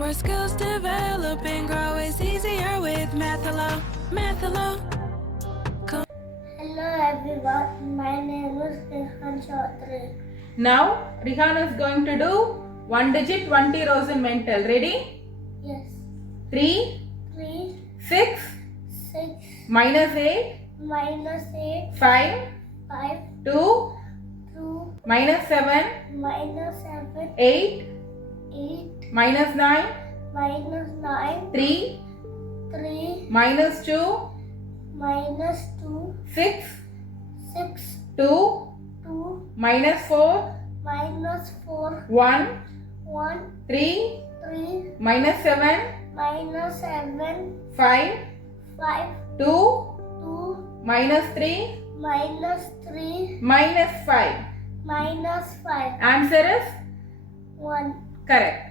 Where skills develop and grow is easier with Mathalo. Mathalo. Hello everyone, my name is Rihan Choudhery. Now Rihan is going to do 1 digit 20 rows in mental. Ready? Yes. 3, 6, 6, minus 8, minus 8, 5, 5, 2, 2, minus 7, minus 7, 8, 8, minus 9, minus 9, 3, 3, minus 2, minus 2, 6, 6, 2, 2, minus 4, minus 4, 1, 1, 3, 3, minus 7, minus 7, 5, 5, 2, 2, minus 3, minus 3, minus 5. minus 5, Answer is 1. correct.